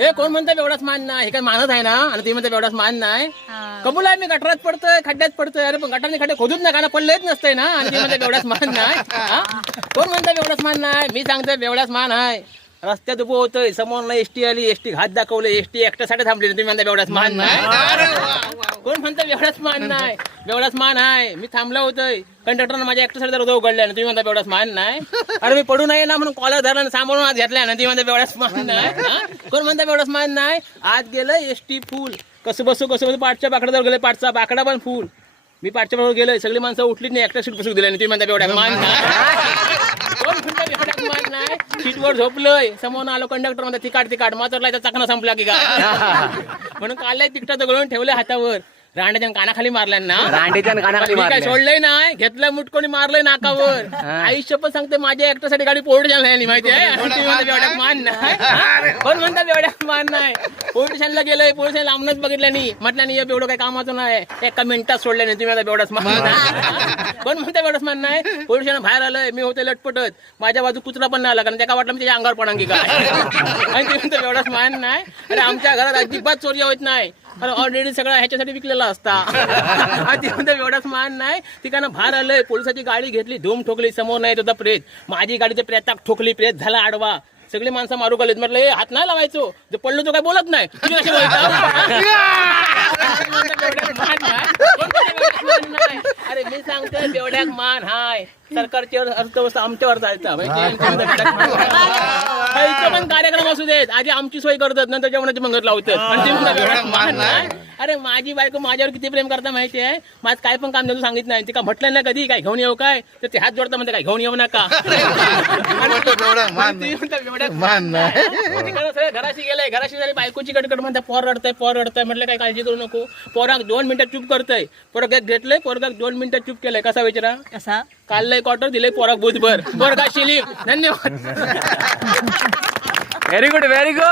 हे कोण म्हणतं एवढाच मान नाही? हे काय मानत आहे ना? आणि ती म्हणते एवढाच मान नाही. कबूल आहे मी गटारात पडतोय खड्ड्यात पडतोय. अरे पण गटारने खड्डे खोदूच नका ना पडलेच नसतंय ना. आणि ती म्हणते एवढाच मान नाही. हा? कोण म्हणतं एवढाच मान नाही? मी सांगतोय एवढाच मान आहे. रस्त्यात उभं होतोय समोर एसटी आली एसटी घात दाखवलं एसटी एकट्यासाठी थांबली. तुम्ही म्हणता एवढाच मान नाही. कोण म्हणतं एवढाच मान नाही? एवढाच मान आहे. मी थांबलो होतोय. कंडक्टरनं माझ्या एकट्यासाठी दरवाजा उघडल्या ना तुम्ही म्हणता एवढाच मान नाही. अरे मी पडू नये ना म्हणून कॉलर धरला सांभाळून आत घेतल्या ना. ती म्हणता एवढाच मान नाही? कोण म्हणता एवढाच मान नाही? आत गेलं एसटी फुल. कसं बसू कसं बसू पाठच्या बाकड्यावर गेलं. पाठचा बाकडा पण फुल. मी पाठच्या बरोबर गेलोय. सगळी माणसं उठलीच नाही. एकट्या सीट बसू दिल्या तुम्ही म्हणता एवढ्या मान नाही कोण म्हणता एवढ्या मान नाही. सीटवर झोपलोय. समोर आलो कंडक्टर म्हणतात तिकाट तिकाट मात्र चाकणा संपला की काय म्हणून काल तिकटाचं गळून ठेवलं हातावर. रांड्याच्या कानाखाली मारल्या ना. रांडेच्या कानाखाली काय. सोडलंय नाही. घेतलं मुटकोनी मारलंय नाकावर. आयुष्य पण सांगते माझ्या एकट्यासाठी गाडी पोर्ट झाली माहिती आहे? मान नाही. हा? कोण म्हणतात एवढ्या मान नाही? पोलीस स्टेशनला गेलोय पोलीस स्टेशन लांबूनच बघितलं नाही. म्हटलं नाही एवढं काही कामाचं नाही. एका मिनिटात सोडलं नाही तुम्ही म्हणता एवढाच मान पण म्हणता एवढाच मान नाही पोलीस बाहेर आलंय मी होते लटपटत. माझ्या बाजू कुत्रा पण नाही आला कारण त्याला वाटलं मी त्याच्या अंगावर पडांगी काय आणि ते म्हणतात एवढंच मान नाही अरे आमच्या घरात अजिबात चोरी होत नाही. अरे ऑलरेडी सगळं ह्याच्यासाठी विकलेला असता. आणि ती म्हणते एवढाच मान नाही ठिकाणं बाहेर आलंय पोलिसाची गाडी घेतली धूम ठोकली समोर नाही होता प्रेत. माझी गाडी प्रेताक ठोकली प्रेत झाला आडवा. सगळी माणसं मारू गेलेत म्हटलं हे हात नाही लावायचो. जे पडलो तो काय बोलत नाही. तुम्ही कसे बोलता एवढ्याक मान नाही. कोण म्हणतं एवढ्याक मान नाही? अरे सांगतोय मान हाय. सरकारची अर्थव्यवस्था आमच्यावर जायचा इथं पण कार्यक्रम असू देत. आधी आमची सोय करतात नंतर जेवणाची मंगत लावतात. आणि ते म्हणतात एवढ्याक मान नाही अरे माझी बायको माझ्यावर किती प्रेम करता माहिती आहे माझं काय पण काम त्यांना सांगितलं नाही. तिका म्हटलं नाही कधी? काय घेऊन येऊ काय? तर ते हात जोडता म्हणते काय घेऊन येऊ नका. एवढं मान ती म्हणतात, एवढ्याक मान नाही तिकडं सगळं घराशी गेलंय. घराशी झाली बायकोची कडकड म्हणते पोर रडतंय पोर रडतंय. म्हटलं काय काळजी करू नको. पोराक दोन मिनिटं चूप करतंय. पोरग घेतलंय पोरगाक दोन मिनिटं चूप केलंय. कसा विचारा? कसा? काढलंय क्वार्टर दिलंय पोराक बुधभर पोरगा शिलीप धन्यवाद. Very good very good